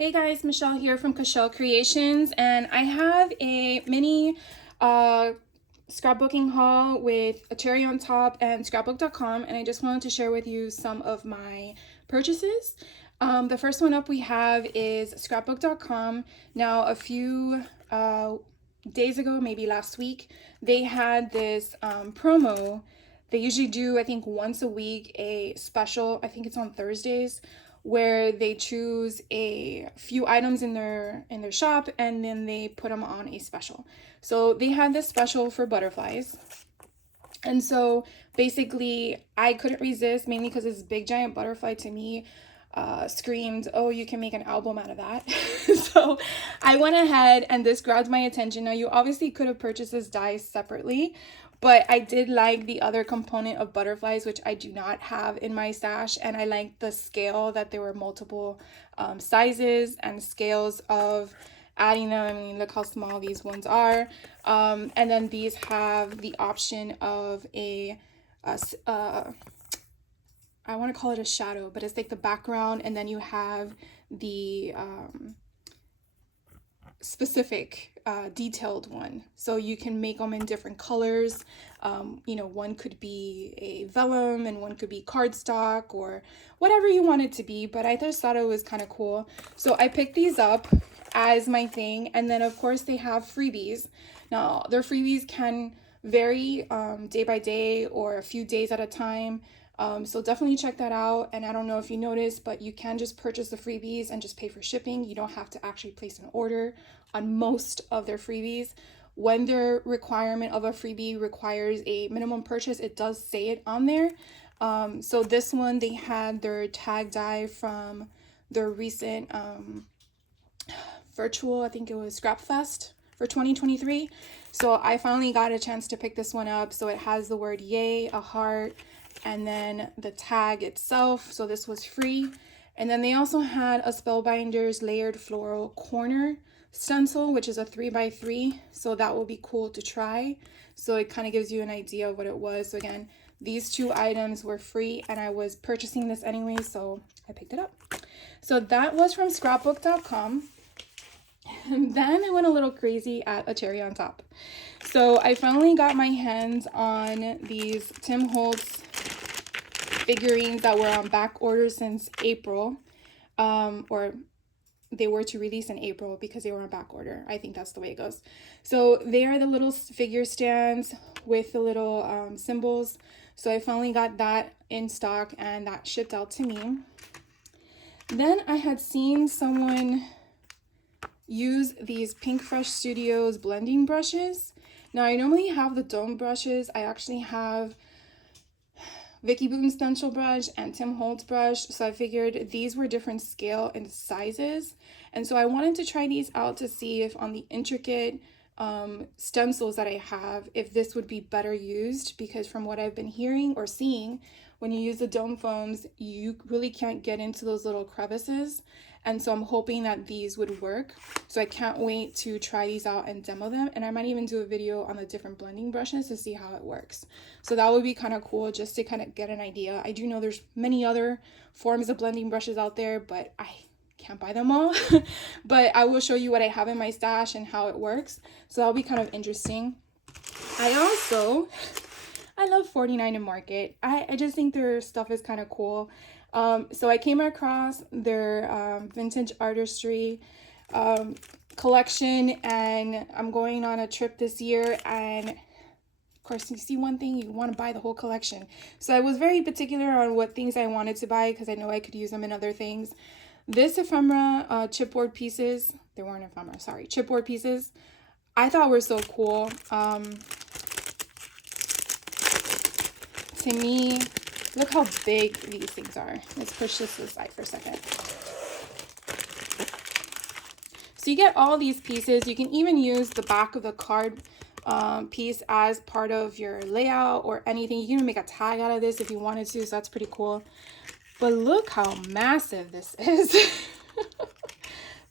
Hey guys, Michelle here from Cashel Creations, and I have a mini scrapbooking haul with a cherry on top and scrapbook.com, and I just wanted to share with you some of my purchases. The first one up we have is scrapbook.com. Now, a few days ago, maybe last week, they had this promo. They usually do, I think, once a week a special. I think it's on Thursdays, where they choose a few items in their shop and then they put them on a special. So they had this special for butterflies. And so basically I couldn't resist, mainly because this big giant butterfly to me screamed, oh, you can make an album out of that. So I went ahead and this grabbed my attention. Now, you obviously could have purchased this die separately, but I did like the other component of butterflies, which I do not have in my stash. And I like the scale that there were multiple sizes and scales of adding them. I mean, look how small these ones are. And then these have the option of I want to call it a shadow, but it's like the background, and then you have the specific detailed one. So you can make them in different colors. One could be a vellum and one could be cardstock or whatever you want it to be, but I just thought it was kind of cool. So I picked these up as my thing, and then of course they have freebies. Now, their freebies can vary day by day or a few days at a time. So definitely check that out. And I don't know if you noticed, but you can just purchase the freebies and just pay for shipping. You don't have to actually place an order on most of their freebies. When their requirement of a freebie requires a minimum purchase, it does say it on there. So this one, they had their tag die from their recent virtual, I think it was Scrap Fest for 2023. So I finally got a chance to pick this one up. So it has the word yay, a heart, and then the tag itself. So this was free. And then they also had a Spellbinders layered floral corner stencil, which is a 3x3. So that will be cool to try. So it kind of gives you an idea of what it was. So again, these two items were free and I was purchasing this anyway, so I picked it up. So that was from scrapbook.com. And then I went a little crazy at a cherry on top. So I finally got my hands on these Tim Holtz figurines that were on back order since April, or they were to release in April because they were on back order. I think that's the way it goes. So they are the little figure stands with the little symbols. So I finally got that in stock and that shipped out to me. Then I had seen someone use these Pink Fresh Studios blending brushes. Now, I normally have the dome brushes. I actually have Vicky Boom stencil brush and Tim Holtz brush. So I figured these were different scale and sizes. And so I wanted to try these out to see if on the intricate stencils that I have, if this would be better used, because from what I've been hearing or seeing, when you use the dome foams, you really can't get into those little crevices. And so I'm hoping that these would work. So I can't wait to try these out and demo them. And I might even do a video on the different blending brushes to see how it works. So that would be kind of cool just to kind of get an idea. I do know there's many other forms of blending brushes out there, but I can't buy them all. But I will show you what I have in my stash and how it works. So that'll be kind of interesting. I love 49 and Market. I just think their stuff is kind of cool. So I came across their vintage artistry collection, and I'm going on a trip this year, and of course you see one thing, you want to buy the whole collection. So I was very particular on what things I wanted to buy because I know I could use them in other things. This ephemera chipboard pieces, they weren't ephemera, sorry, chipboard pieces, I thought were so cool. To me, look how big these things are. Let's push this to the side for a second. So you get all these pieces. You can even use the back of the card piece as part of your layout or anything. You can even make a tag out of this if you wanted to, so that's pretty cool. But look how massive this is. This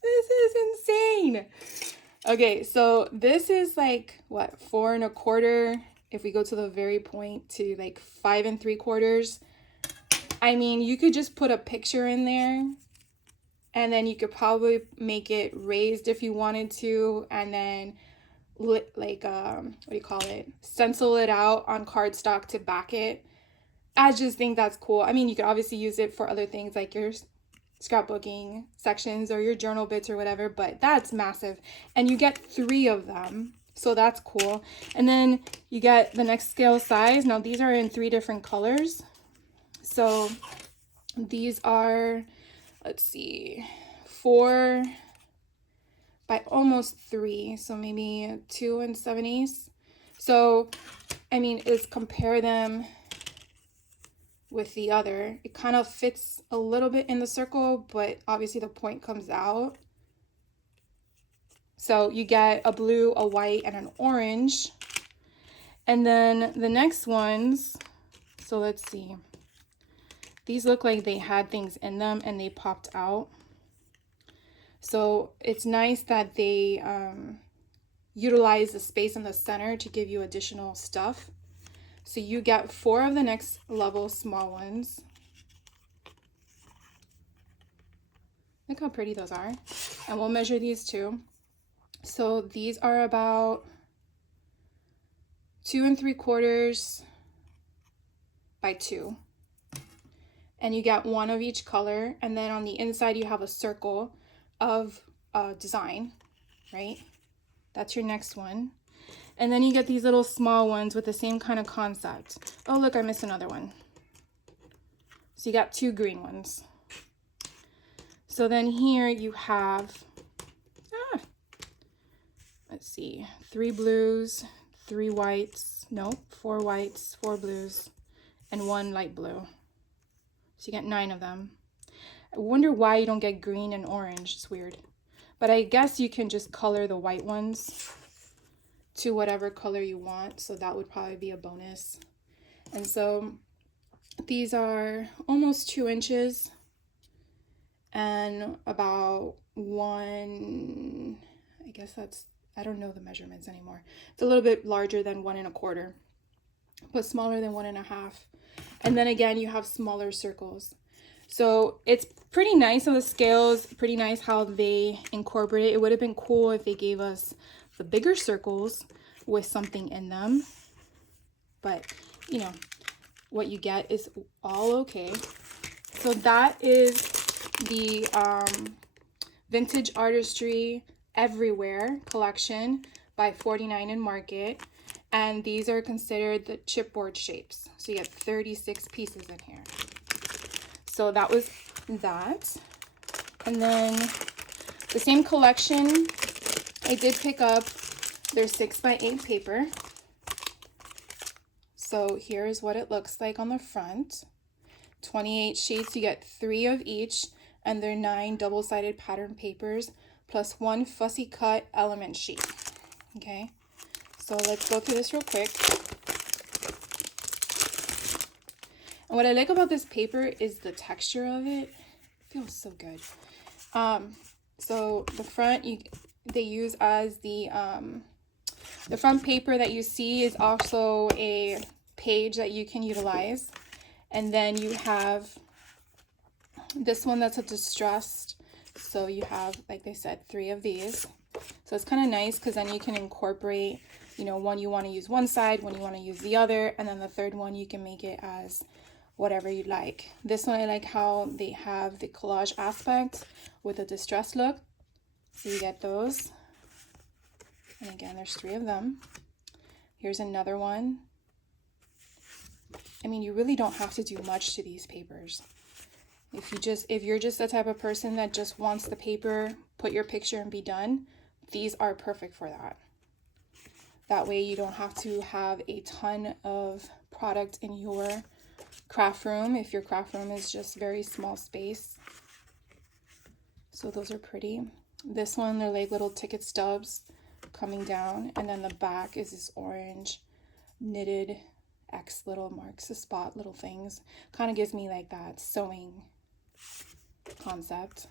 is insane. Okay, so this is like, what, 4 1/4? If we go to the very point to like 5 3/4. I mean, you could just put a picture in there And then you could probably make it raised if you wanted to, and then what do you call it? Stencil it out on cardstock to back it. I just think that's cool. I mean, you could obviously use it for other things like your scrapbooking sections or your journal bits or whatever, but that's massive. And you get 3 of them, so that's cool. And then you get the next scale size. Now these are in 3 different colors. So these are, let's see, 4 by almost 3, so maybe 2 7/8. So I mean, is compare them with the other. It kind of fits a little bit in the circle, but obviously the point comes out. So you get a blue, a white, and an orange. And then the next ones, so let's see. These look like they had things in them and they popped out. So it's nice that they utilize the space in the center to give you additional stuff. So you get 4 of the next level small ones. Look how pretty those are. And we'll measure these too. So these are about 2 3/4 by 2. And you get 1 of each color. And then on the inside, you have a circle of design, right? That's your next one. And then you get these little small ones with the same kind of concept. Oh, look, I missed another one. So you got 2 green ones. So then here you have, let's see, 3 blues, 3 whites, nope, 4 whites, 4 blues, and 1 light blue. So you get 9 of them. I wonder why you don't get green and orange. It's weird. But I guess you can just color the white ones to whatever color you want. So that would probably be a bonus. And so these are almost 2 inches and about 1, I guess that's, I don't know the measurements anymore. It's a little bit larger than 1 1/4, but smaller than 1 1/2. And then again, you have smaller circles. So it's pretty nice on the scales, pretty nice how they incorporate it. It would have been cool if they gave us the bigger circles with something in them. But, you know, what you get is all okay. So that is the Vintage Artistry Everywhere collection by 49 and Market. And these are considered the chipboard shapes. So you get 36 pieces in here. So that was that. And then the same collection, I did pick up their 6 by 8 paper. So here's what it looks like on the front. 28 sheets, you get 3 of each, and they're 9 double-sided pattern papers, plus 1 fussy cut element sheet. Okay, so let's go through this real quick. And what I like about this paper is the texture of it. It feels so good. So the front, they use as the front paper that you see is also a page that you can utilize. And then you have this one that's a distressed. So you have, like they said, 3 of these. So it's kind of nice because then you can incorporate, you know, one you want to use one side, one you want to use the other, and then the third one you can make it as whatever you like. This one I like how they have the collage aspect with a distressed look. So you get those. And again, there's 3 of them. Here's another one. I mean, you really don't have to do much to these papers. If you're just the type of person that just wants the paper, put your picture and be done, these are perfect for that. That way you don't have to have a ton of product in your craft room if your craft room is just very small space. So those are pretty. This one, they're like little ticket stubs coming down, and then the back is this orange knitted X little marks, a spot, little things. Kind of gives me like that sewing concept.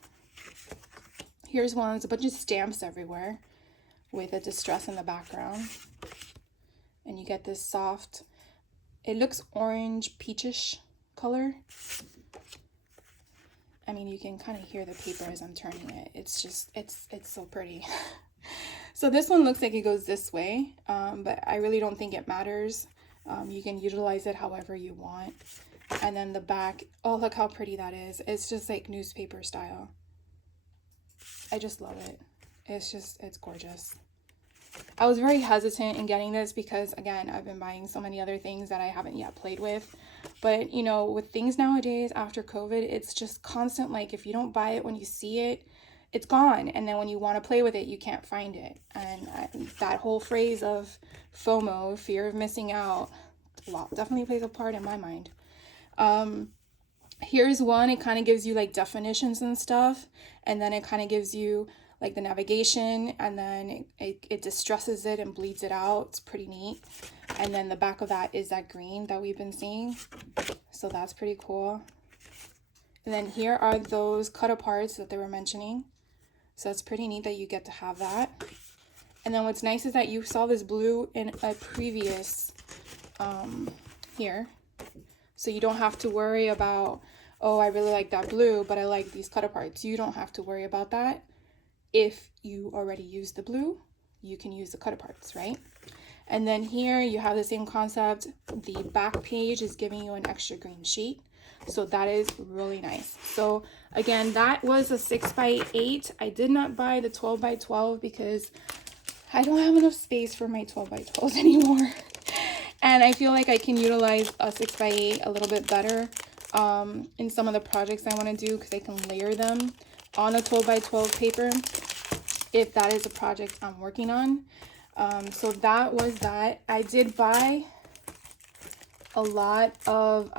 Here's one, there's a bunch of stamps everywhere with a distress in the background. And you get this soft, it looks orange peachish color. I mean, you can kind of hear the paper as I'm turning it. It's just, it's so pretty. So this one looks like it goes this way, but I really don't think it matters. You can utilize it however you want. And then the back, oh, look how pretty that is. It's just like newspaper style. I just love it. It's gorgeous. I was very hesitant in getting this because, again, I've been buying so many other things that I haven't yet played with. But, you know, with things nowadays after COVID, it's just constant. Like, if you don't buy it when you see it, it's gone. And then when you want to play with it, you can't find it. And that whole phrase of FOMO, fear of missing out, definitely plays a part in my mind. Here's one. It kind of gives you like definitions and stuff. And then it kind of gives you like the navigation, and then it distresses it and bleeds it out. It's pretty neat. And then the back of that is that green that we've been seeing. So that's pretty cool. And then here are those cut aparts that they were mentioning. So it's pretty neat that you get to have that. And then what's nice is that you saw this blue in a previous here. So you don't have to worry about, oh, I really like that blue, but I like these cut aparts. You don't have to worry about that. If you already use the blue, you can use the cut aparts, right? And then here you have the same concept. The back page is giving you an extra green sheet. So that is really nice. So again, that was a 6x8. I did not buy the 12x12 because I don't have enough space for my 12x12s anymore. And I feel like I can utilize a 6x8 a little bit better in some of the projects I want to do, because I can layer them on a 12x12 paper if that is a project I'm working on. So that was that. I did buy a lot of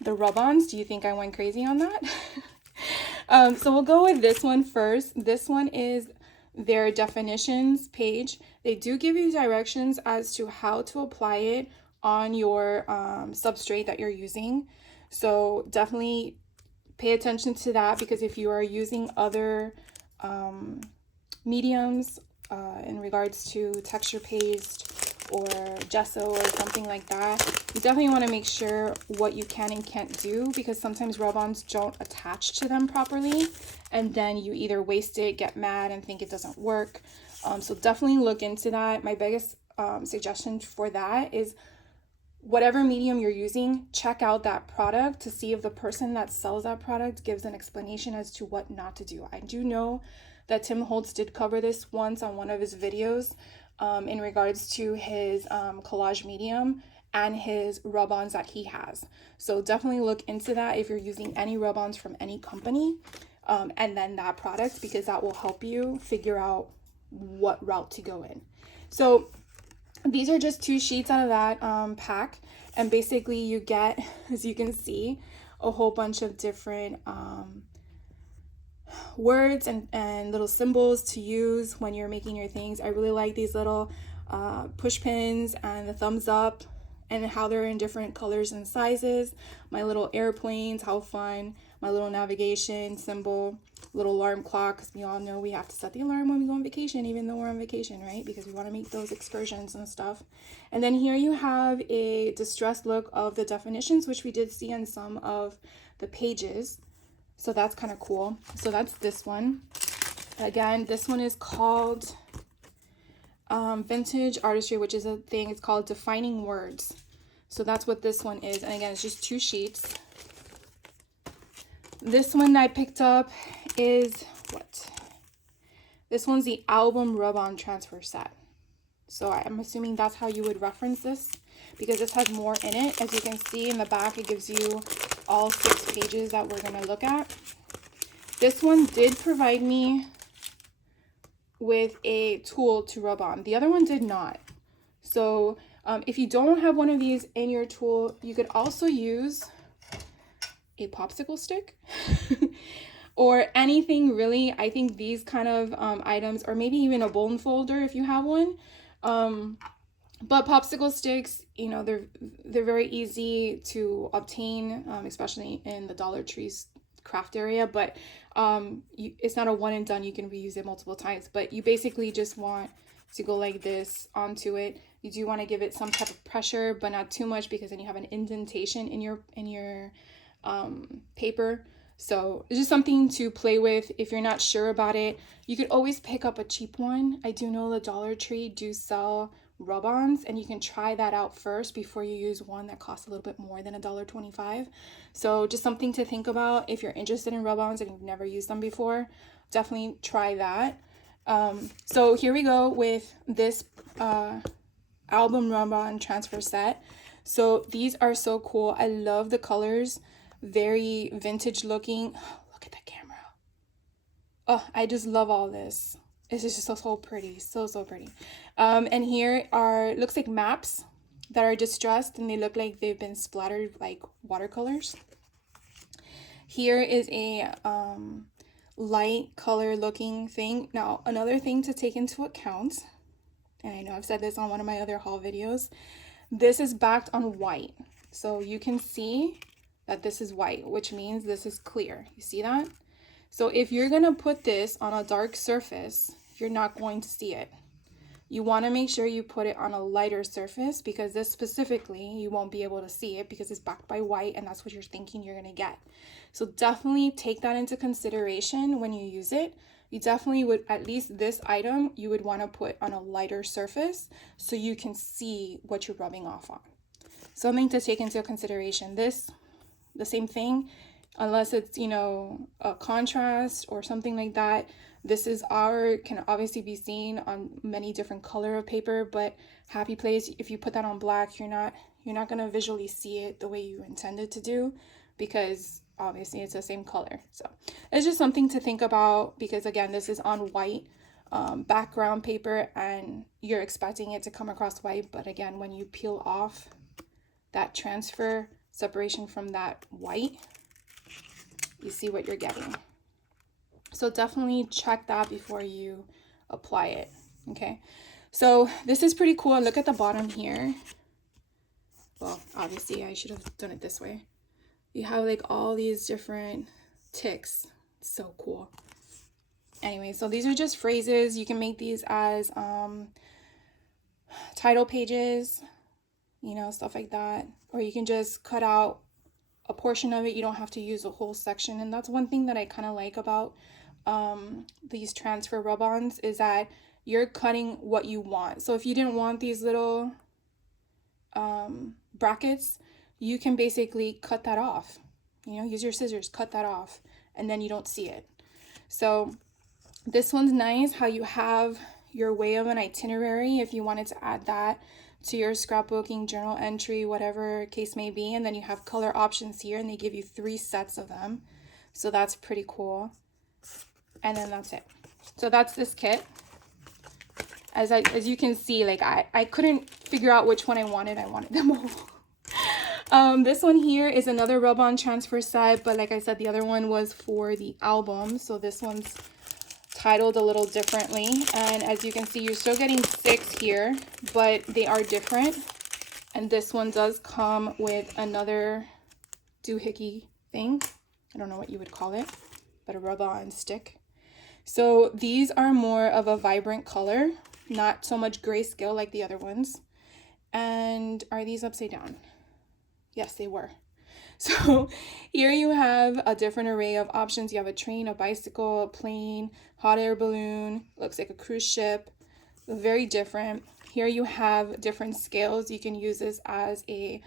the rub-ons. Do you think I went crazy on that? So we'll go with this one first. This one is their definitions page. They do give you directions as to how to apply it on your substrate that you're using. So definitely pay attention to that, because if you are using other mediums in regards to texture paste or gesso or something like that, you definitely want to make sure what you can and can't do, because sometimes rub-ons don't attach to them properly, and then you either waste it, get mad, and think it doesn't work. So definitely look into that. My biggest suggestion for that is, whatever medium you're using, check out that product to see if the person that sells that product gives an explanation as to what not to do. I do know that Tim Holtz did cover this once on one of his videos in regards to his collage medium and his rub-ons that he has. So definitely look into that if you're using any rub-ons from any company, and then that product, because that will help you figure out what route to go in. So these are just 2 sheets out of that pack, and basically you get, as you can see, a whole bunch of different words and little symbols to use when you're making your things. I really like these little push pins and the thumbs up, and how they're in different colors and sizes. My little airplanes, how fun. My little navigation symbol, little alarm clock, because we all know we have to set the alarm when we go on vacation, even though we're on vacation, right? Because we want to make those excursions and stuff. And then here you have a distressed look of the definitions, which we did see on some of the pages. So that's kind of cool. So that's this one. Again, this one is called Vintage Artistry, which is a thing. It's called Defining Words. So that's what this one is. And again, it's just 2 sheets. This one that I picked up is what? This one's the album rub-on transfer set. So I'm assuming that's how you would reference this, because this has more in it. As you can see in the back, it gives you all 6 pages that we're going to look at. This one did provide me with a tool to rub on. The other one did not. So if you don't have one of these in your tool, you could also use a popsicle stick or anything really. I think these kind of items, or maybe even a bone folder if you have one. But popsicle sticks, you know, they're very easy to obtain, especially in the Dollar Tree's craft area. But it's not a one and done. You can reuse it multiple times. But you basically just want to go like this onto it. You do want to give it some type of pressure, but not too much, because then you have an indentation in your paper. So it's just something to play with if you're not sure about it. You could always pick up a cheap one. I do know the Dollar Tree do sell rub-ons, and you can try that out first before you use one that costs a little bit more than $1.25. So just something to think about if you're interested in rub-ons and you've never used them before. Definitely try that. So here we go with this album rub-on transfer set. So these are so cool. I love the colors. Very vintage looking. Oh, look at that camera. Oh, I just love all this. It's just so pretty. So pretty. And here are, looks like maps that are distressed, and they look like they've been splattered like watercolors. Here is a light color looking thing. Now, another thing to take into account, and I know I've said this on one of my other haul videos, this is backed on white. So you can see that this is white, which means this is clear. You see that? So if you're gonna put this on a dark surface, you're not going to see it. You wanna make sure you put it on a lighter surface, because this specifically, you won't be able to see it because it's backed by white, and that's what you're thinking you're gonna get. So definitely take that into consideration when you use it. You definitely would, at least this item, you would wanna put on a lighter surface so you can see what you're rubbing off on. Something to take into consideration. This, the same thing, unless it's, you know, a contrast or something like that. This is can obviously be seen on many different color of paper, but Happy Place, if you put that on black, you're not gonna visually see it the way you intended to do, because obviously it's the same color. So it's just something to think about, because again, this is on white background paper, and you're expecting it to come across white, but again, when you peel off that transfer separation from that white, you see what you're getting. So definitely check that before you apply it. Okay, so this is pretty cool. Look at the bottom here. Well, obviously I should have done it this way. You have like all these different ticks. It's so cool. Anyway, so these are just phrases. You can make these as title pages, you know, stuff like that. Or you can just cut out a portion of it. You don't have to use a whole section. And that's one thing that I kind of like about these transfer rub-ons, is that you're cutting what you want. So if you didn't want these little brackets, you can basically cut that off. You know, use your scissors, cut that off, and then you don't see it. So this one's nice, how you have your way of an itinerary if you wanted to add that to your scrapbooking, journal entry, whatever case may be. And then you have color options here, and they give you 3 sets of them. So that's pretty cool. And then that's it. So that's this kit. As you can see, like I couldn't figure out which one I wanted. I wanted them all. This one here is another rub-on transfer set, but like I said, the other one was for the album. So this one's titled a little differently. And as you can see, you're still getting 6 here, but they are different. And this one does come with another doohickey thing. I don't know what you would call it, but a rub-on stick. So these are more of a vibrant color, not so much grayscale like the other ones. And are these upside down? Yes, they were. So here you have a different array of options. You have a train, a bicycle, a plane, hot air balloon, looks like a cruise ship, very different. Here you have different scales. You can use this as a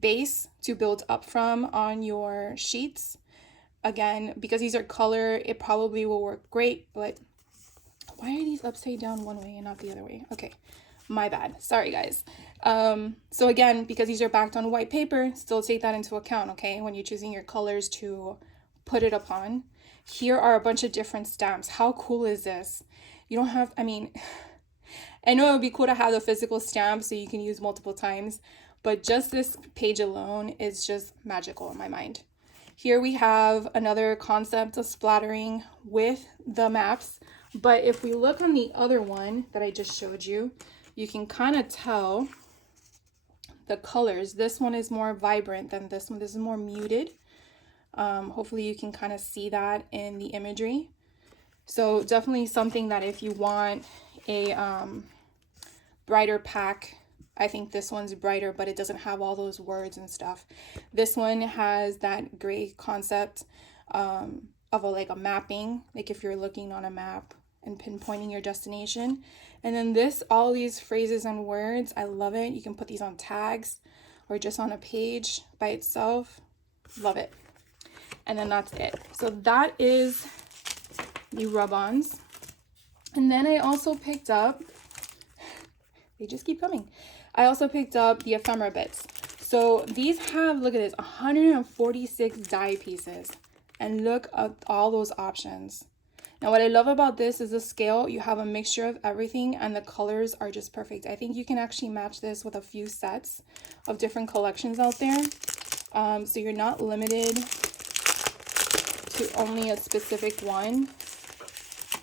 base to build up from on your sheets. Again, because these are color, it probably will work great, but why are these upside down one way and not the other way? Okay, my bad. Sorry, guys. So again, because these are backed on white paper, still take that into account, okay, when you're choosing your colors to put it upon. Here are a bunch of different stamps. How cool is this? You don't have, I mean, I know it would be cool to have the physical stamp so you can use multiple times, but just this page alone is just magical in my mind. Here we have another concept of splattering with the maps. But if we look on the other one that I just showed you, you can kind of tell the colors. This one is more vibrant than this one. This is more muted. Hopefully you can kind of see that in the imagery. So definitely something that if you want a brighter pack I think this one's brighter, but it doesn't have all those words and stuff. This one has that gray concept of like a mapping, like if you're looking on a map and pinpointing your destination. And then this, all these phrases and words, I love it. You can put these on tags or just on a page by itself. Love it. And then that's it. So that is the rub-ons. And then I also picked up, they just keep coming. I also picked up the ephemera bits. So these have, look at this, 146 die pieces. And look at all those options. Now what I love about this is the scale. You have a mixture of everything and the colors are just perfect. I think you can actually match this with a few sets of different collections out there. So you're not limited to only a specific one.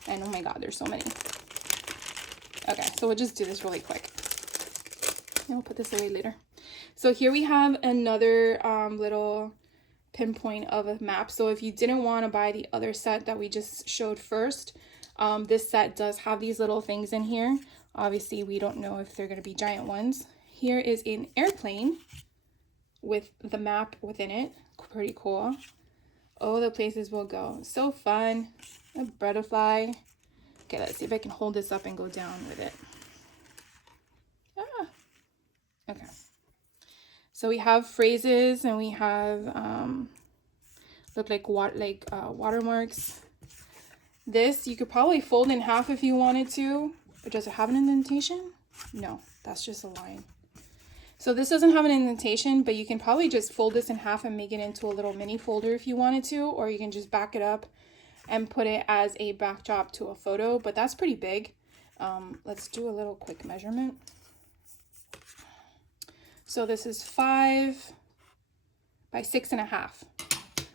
And oh my God, there's so many. Okay, so we'll just do this really quick. And we'll put this away later. So here we have another little pinpoint of a map. So if you didn't want to buy the other set that we just showed first, this set does have these little things in here. Obviously, we don't know if they're going to be giant ones. Here is an airplane with the map within it. Pretty cool. Oh, the places we'll go. So fun. A butterfly. Okay, let's see if I can hold this up and go down with it. Ah. Okay. So we have phrases and we have look like watermarks. This you could probably fold in half if you wanted to. But does it have an indentation? No, that's just a line. So this doesn't have an indentation, but you can probably just fold this in half and make it into a little mini folder if you wanted to, or you can just back it up and put it as a backdrop to a photo, but that's pretty big. Let's do a little quick measurement. So this is 5 by 6.5.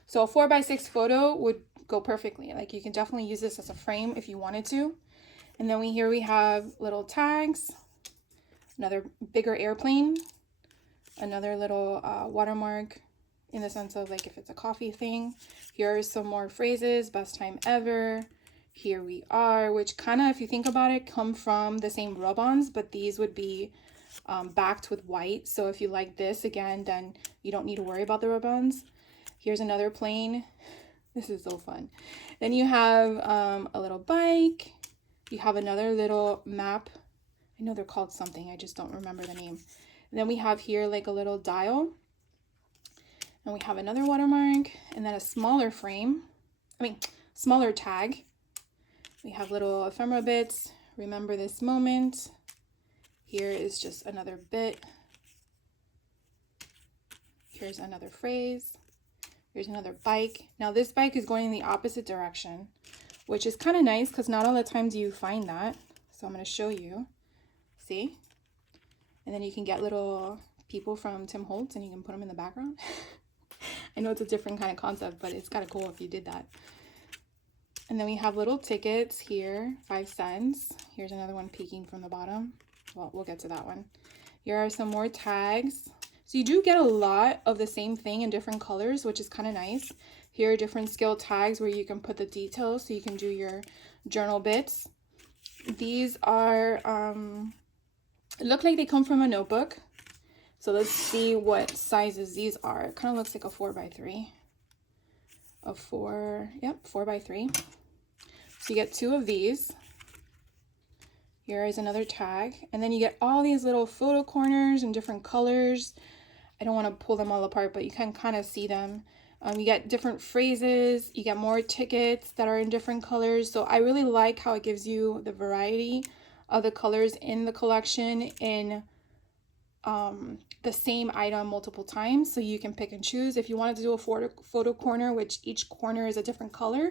So a 4 by 6 photo would go perfectly. Like you can definitely use this as a frame if you wanted to. And then here we have little tags, another bigger airplane, another little watermark in the sense of like if it's a coffee thing. Here are some more phrases, best time ever, here we are, which kind of, if you think about it, come from the same rub-ons, but these would be backed with white. So if you like this again, then you don't need to worry about the rub-ons. Here's another plane. This is so fun. Then you have a little bike. You have another little map. I know they're called something, I just don't remember the name. And then we have here like a little dial. And we have another watermark and then a smaller frame. Smaller tag. We have little ephemera bits. Remember this moment. Here is just another bit. Here's another phrase. Here's another bike. Now this bike is going in the opposite direction, which is kind of nice because not all the time do you find that. So I'm going to show you. See? And then you can get little people from Tim Holtz and you can put them in the background. I know it's a different kind of concept, but it's kind of cool if you did that. And then we have little tickets here, 5 cents. Here's another one peeking from the bottom. Well, we'll get to that one. Here are some more tags. So you do get a lot of the same thing in different colors, which is kind of nice. Here are different scale tags where you can put the details so you can do your journal bits. These are, look like they come from a notebook. So let's see what sizes these are. It kind of looks like a 4 by 3. A 4 by 3. So you get 2 of these. Here is another tag. And then you get all these little photo corners in different colors. I don't want to pull them all apart, but you can kind of see them. You get different phrases. You get more tickets that are in different colors. So I really like how it gives you the variety of the colors in the collection in the same item multiple times, so you can pick and choose. If you wanted to do a photo corner, which each corner is a different color,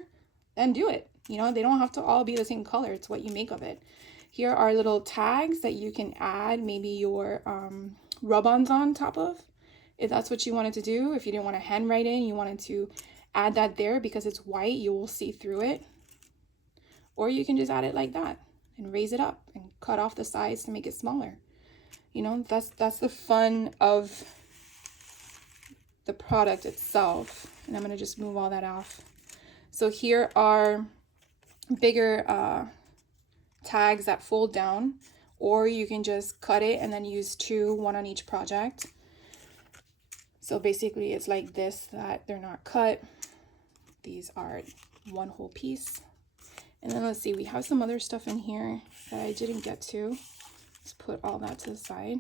then do it. You know, they don't have to all be the same color. It's what you make of it. Here are little tags that you can add maybe your rub-ons on top of, if that's what you wanted to do. If you didn't want to handwrite in, you wanted to add that there because it's white, you will see through it. Or you can just add it like that and raise it up and cut off the sides to make it smaller. You know, that's the fun of the product itself. And I'm going to just move all that off. So here are bigger tags that fold down, or you can just cut it and then use two, one on each project. So basically it's like this, that they're not cut. These are one whole piece. And then let's see, we have some other stuff in here that I didn't get to. Let's put all that to the side.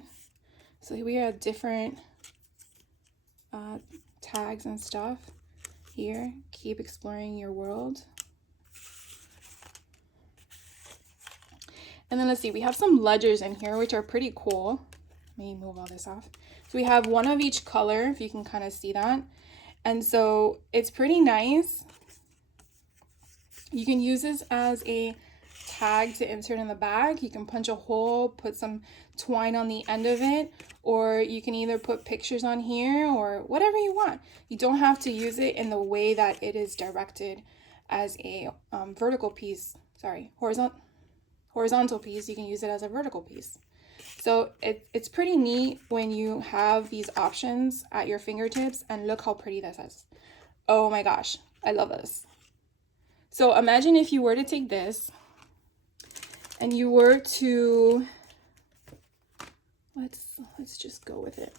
So here we have different tags and stuff. Here, keep exploring your world. And then let's see, we have some ledgers in here, which are pretty cool. Let me move all this off. So we have one of each color, if you can kind of see that. And so it's pretty nice. You can use this as a tag to insert in the bag. You can punch a hole, put some twine on the end of it, or you can either put pictures on here or whatever you want. You don't have to use it in the way that it is directed as a vertical piece, horizontal piece. You can use it as a vertical piece. So it's pretty neat when you have these options at your fingertips, and look how pretty this is. Oh my gosh, I love this. So imagine if you were to take this and you were to, let's just go with it.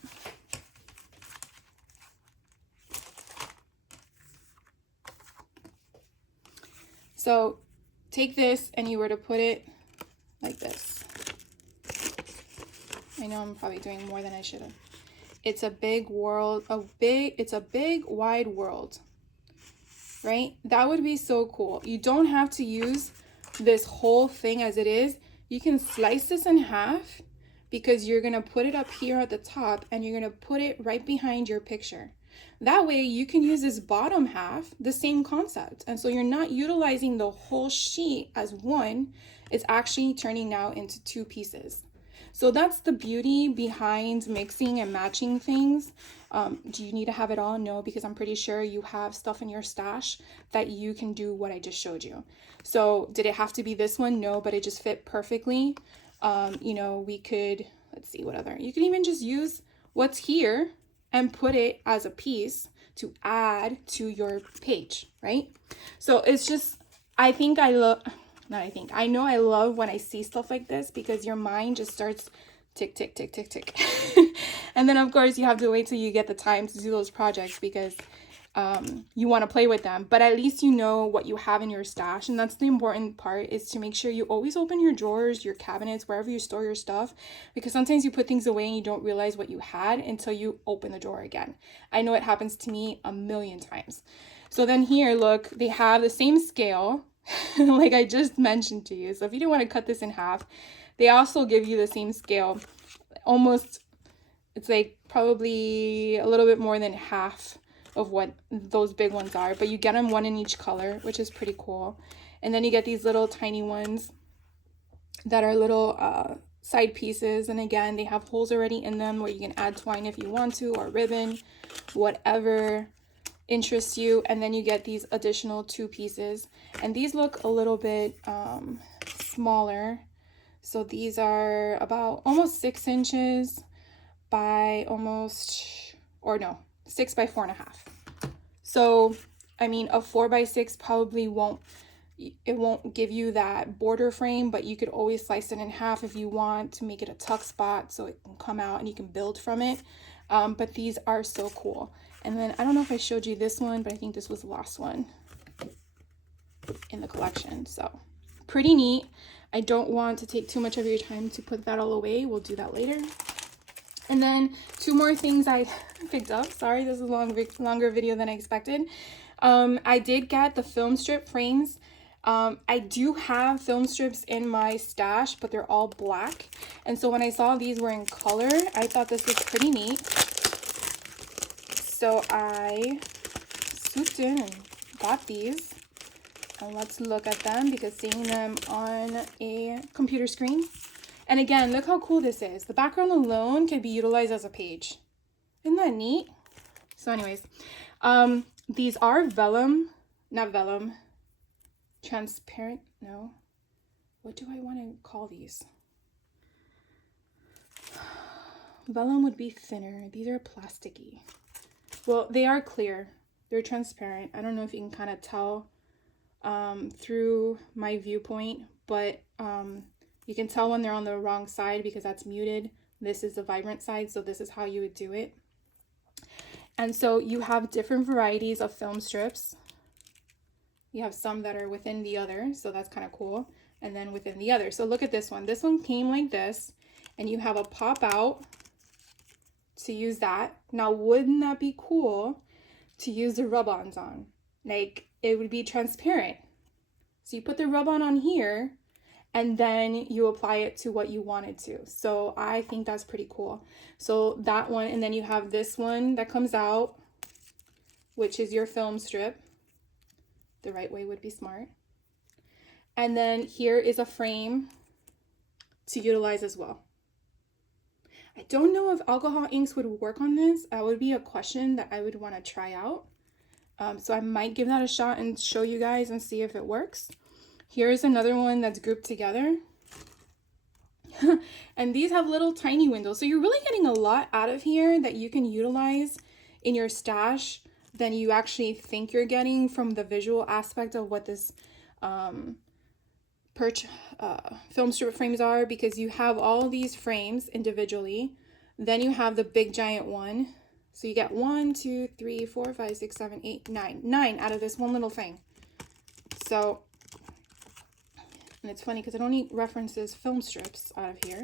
So take this and you were to put it like this. I know I'm probably doing more than I should have. It's a big world, it's a big wide world, right? That would be so cool. You don't have to use this whole thing as it is. You can slice this in half, because you're gonna put it up here at the top and you're gonna put it right behind your picture. That way you can use this bottom half, the same concept. And so you're not utilizing the whole sheet as one, it's actually turning now into two pieces. So that's the beauty behind mixing and matching things. Do you need to have it all? No, because I'm pretty sure you have stuff in your stash that you can do what I just showed you. So did it have to be this one? No, but it just fit perfectly. You know, we could, let's see what other, you can even just use what's here and put it as a piece to add to your page, right? So it's just, I know I love when I see stuff like this, because your mind just starts tick, tick, tick, tick, tick. And then of course you have to wait till you get the time to do those projects, because you want to play with them, but at least you know what you have in your stash. And that's the important part, is to make sure you always open your drawers, your cabinets, wherever you store your stuff, because sometimes you put things away and you don't realize what you had until you open the drawer again. I know it happens to me a million times. So then here, look, they have the same scale like I just mentioned to you. So if you didn't want to cut this in half, they also give you the same scale. Almost, it's like probably a little bit more than half of what those big ones are, but you get them one in each color, which is pretty cool. And then you get these little tiny ones that are little side pieces, and again, they have holes already in them where you can add twine if you want to, or ribbon, whatever interests you. And then you get these additional two pieces, and these look a little bit smaller. So these are about almost 6 inches by 6 by 4.5. So I mean, a 4x6 probably won't give you that border frame, but you could always slice it in half if you want to make it a tuck spot so it can come out and you can build from it. But these are so cool. And then I don't know if I showed you this one, but I think this was the last one in the collection. So pretty neat. I don't want to take too much of your time to put that all away. We'll do that later. And then 2 more things I picked up. Sorry, this is a longer video than I expected. I did get the film strip frames. I do have film strips in my stash, but they're all black. And so when I saw these were in color, I thought this was pretty neat. So I swooped in and got these. And let's look at them, because seeing them on a computer screen. And again, look how cool this is. The background alone can be utilized as a page. Isn't that neat? So anyways, these are transparent, no. What do I want to call these? Vellum would be thinner. These are plasticky. Well, they are clear. They're transparent. I don't know if you can kind of tell through my viewpoint, but You can tell when they're on the wrong side because that's muted. This is the vibrant side, so this is how you would do it. And so you have different varieties of film strips. You have some that are within the other, so that's kind of cool. And then within the other. So look at this one. This one came like this, and you have a pop out to use that. Now, wouldn't that be cool to use the rub-ons on? Like, it would be transparent. So you put the rub-on on here, and then you apply it to what you wanted to. So I think that's pretty cool. So that one, and then you have this one that comes out, which is your film strip. The right way would be smart. And then here is a frame to utilize as well. I don't know if alcohol inks would work on this. That would be a question that I would want to try out. So I might give that a shot and show you guys and see if it works. Here's another one that's grouped together. And these have little tiny windows. So you're really getting a lot out of here that you can utilize in your stash than you actually think you're getting from the visual aspect of what this film strip frames are, because you have all these frames individually. Then you have the big giant one. So you get 1, 2, 3, 4, 5, 6, 7, 8, 9. 9 out of this one little thing. So, and it's funny because it only references film strips out of here.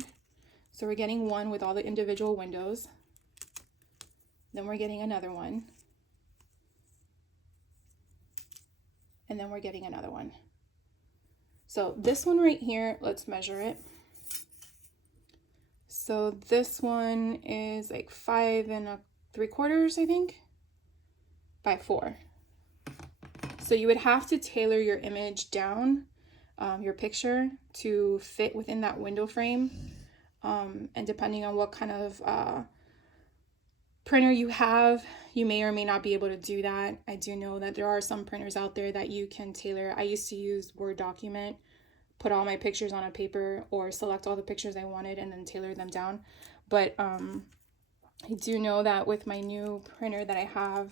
So we're getting one with all the individual windows. Then we're getting another one. And then we're getting another one. So this one right here, let's measure it. So this one is like 5 3/4, I think, by 4. So you would have to tailor your image down, your picture, to fit within that window frame. And depending on what kind of printer you have, you may or may not be able to do that. I do know that there are some printers out there that you can tailor. I used to use Word document, put all my pictures on a paper, or select all the pictures I wanted and then tailor them down. But I do know that with my new printer that I have,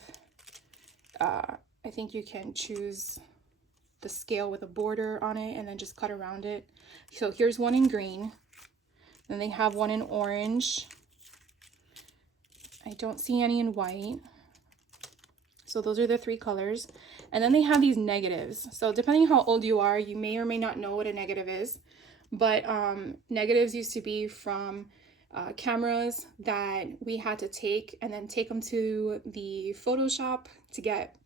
I think you can choose the scale with a border on it and then just cut around it. So here's one in green. Then they have one in orange. I don't see any in white. So those are the 3 colors. And then they have these negatives. So depending how old you are, you may or may not know what a negative is. But negatives used to be from cameras that we had to take and then take them to the Photoshop to get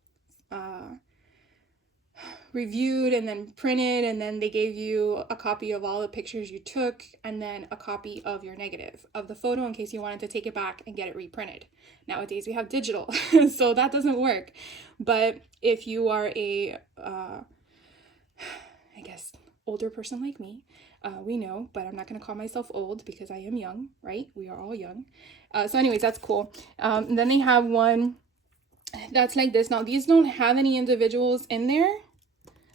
reviewed and then printed, and then they gave you a copy of all the pictures you took and then a copy of your negative of the photo in case you wanted to take it back and get it reprinted. Nowadays we have digital, so that doesn't work. But if you are a I guess older person like me, we know, but I'm not going to call myself old because I am young, right? We are all young. So anyways, that's cool. Then they have one that's like this. Now these don't have any individuals in there,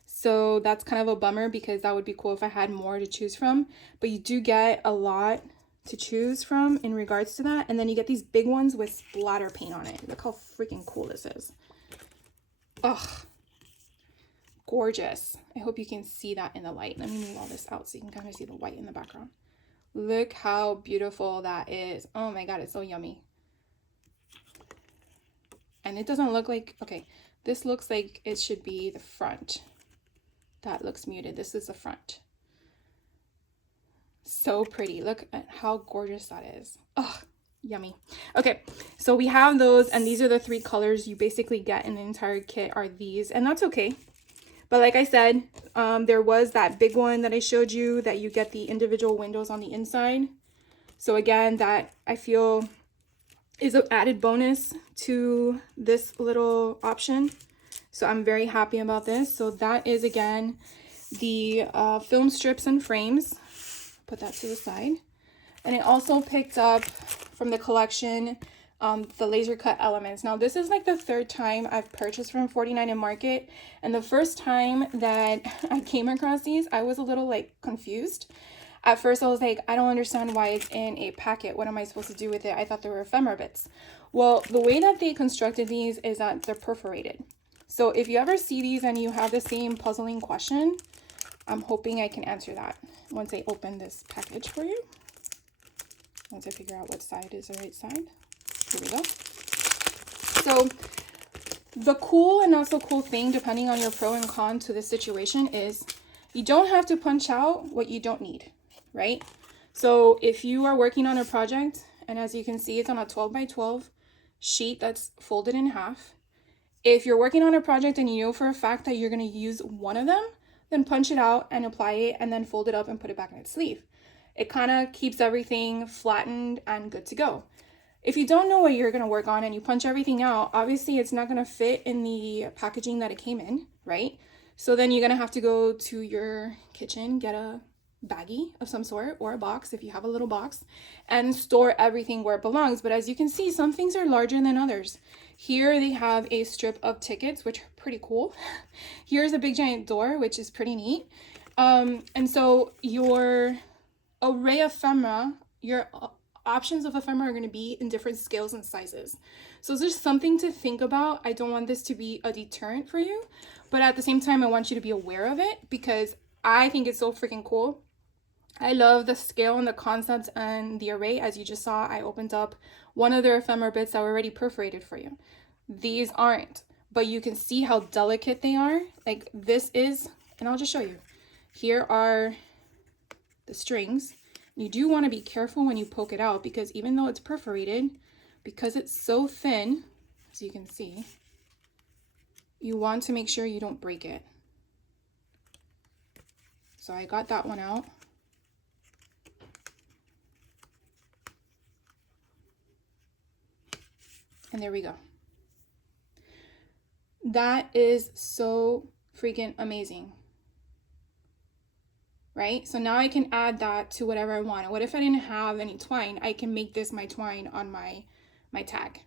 so that's kind of a bummer because that would be cool if I had more to choose from. But you do get a lot to choose from in regards to that. And then you get these big ones with splatter paint on it. Look how freaking cool this is. Ugh, gorgeous. I hope you can see that in the light. Let me move all this out so you can kind of see the white in the background. Look how beautiful that is. Oh my god, it's so yummy. And it doesn't look like, okay, this looks like it should be the front. That looks muted. This is the front. So pretty. Look at how gorgeous that is. Oh, yummy. Okay, so we have those, and these are the 3 colors you basically get in the entire kit are these, and that's okay. But like I said, there was that big one that I showed you that you get the individual windows on the inside. So again, that I feel is an added bonus to this little option. So I'm very happy about this. So that is, again, the film strips and frames. Put that to the side. And I also picked up from the collection the laser cut elements. Now this is like the 3rd time I've purchased from 49 and Market. And the first time that I came across these, I was a little like confused. At first I was like, I don't understand why it's in a packet. What am I supposed to do with it? I thought they were ephemera bits. Well, the way that they constructed these is that they're perforated. So if you ever see these and you have the same puzzling question, I'm hoping I can answer that once I open this package for you. Once I figure out what side is the right side. Here we go. So the cool and not so cool thing, depending on your pro and con to this situation, is you don't have to punch out what you don't need, right? So if you are working on a project, and as you can see, it's on a 12 by 12 sheet that's folded in half. If you're working on a project and you know for a fact that you're going to use one of them, then punch it out and apply it and then fold it up and put it back in its sleeve. It kind of keeps everything flattened and good to go. If you don't know what you're going to work on and you punch everything out, obviously it's not going to fit in the packaging that it came in, right? So then you're going to have to go to your kitchen, get a baggie of some sort or a box if you have a little box, and store everything where it belongs. But as you can see, some things are larger than others. Here they have a strip of tickets, which are pretty cool. Here's a big giant door, which is pretty neat. And so your array of ephemera, your options of ephemera are going to be in different scales and sizes. So it's just something to think about. I don't want this to be a deterrent for you, but at the same time, I want you to be aware of it because I think it's so freaking cool. I love the scale and the concept and the array. As you just saw, I opened up one of their ephemera bits that were already perforated for you. These aren't, but you can see how delicate they are. Like this is, and I'll just show you. Here are the strings. You do want to be careful when you poke it out because even though it's perforated, because it's so thin, as you can see, you want to make sure you don't break it. So I got that one out. And there we go. That is so freaking amazing. Right? So now I can add that to whatever I want. And what if I didn't have any twine? I can make this my twine on my tag.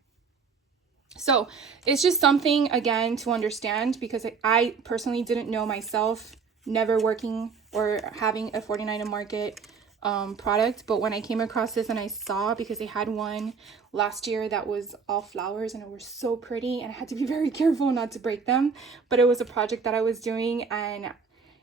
So it's just something, again, to understand because I personally didn't know myself, never working or having a 49 and Market product. But when I came across this and I saw, because they had one last year that was all flowers and it was so pretty and I had to be very careful not to break them. But it was a project that I was doing and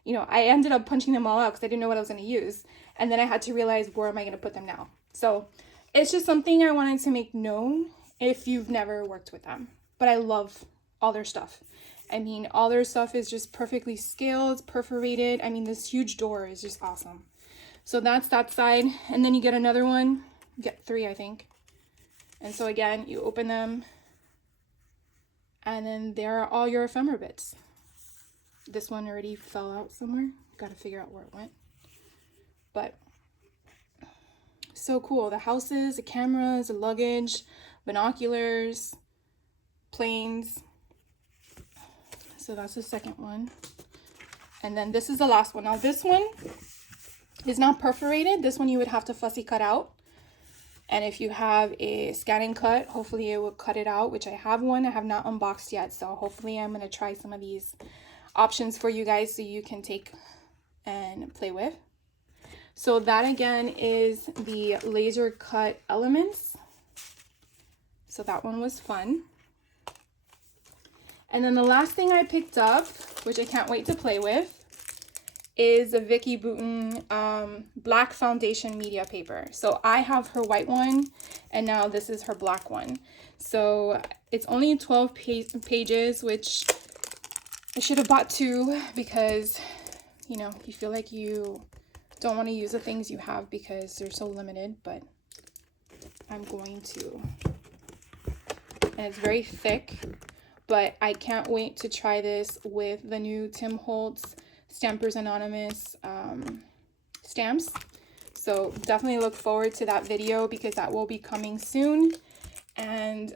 you know, I ended up punching them all out because I didn't know what I was going to use. And then I had to realize, where am I going to put them now? So it's just something I wanted to make known if you've never worked with them. But I love all their stuff. I mean, all their stuff is just perfectly scaled, perforated. I mean, this huge door is just awesome. So that's that side. And then you get another one. You get 3, I think. And so again, you open them. And then there are all your ephemera bits. This one already fell out somewhere. Got to figure out where it went. But so cool. The houses, the cameras, the luggage, binoculars, planes. So that's the second one. And then this is the last one. Now this one is not perforated. This one you would have to fussy cut out. And if you have a scanning cut, hopefully it will cut it out, which I have one. I have not unboxed yet. So hopefully I'm going to try some of these options for you guys so you can take and play with. So that again is the laser cut elements. So that one was fun. And then the last thing I picked up, which I can't wait to play with, is a Vicky Bouton black foundation media paper. So I have her white one and now this is her black one. So it's only 12 pages, which I should have bought 2 because, you know, you feel like you don't want to use the things you have because they're so limited, but I'm going to. And it's very thick, but I can't wait to try this with the new Tim Holtz Stampers Anonymous stamps. So definitely look forward to that video because that will be coming soon. And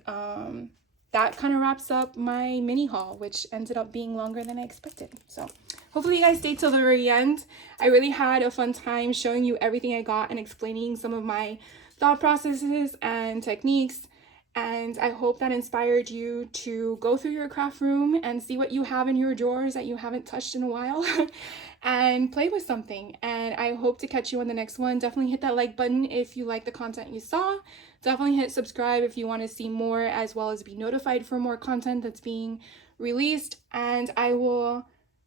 that kind of wraps up my mini haul, which ended up being longer than I expected. So hopefully you guys stayed till the very end. I really had a fun time showing you everything I got and explaining some of my thought processes and techniques. And I hope that inspired you to go through your craft room and see what you have in your drawers that you haven't touched in a while and play with something. And I hope to catch you on the next one. Definitely hit that like button if you like the content you saw. Definitely hit subscribe if you want to see more, as well as be notified for more content that's being released. And I will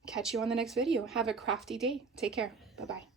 catch you on the next video. Have a crafty day. Take care. Bye-bye.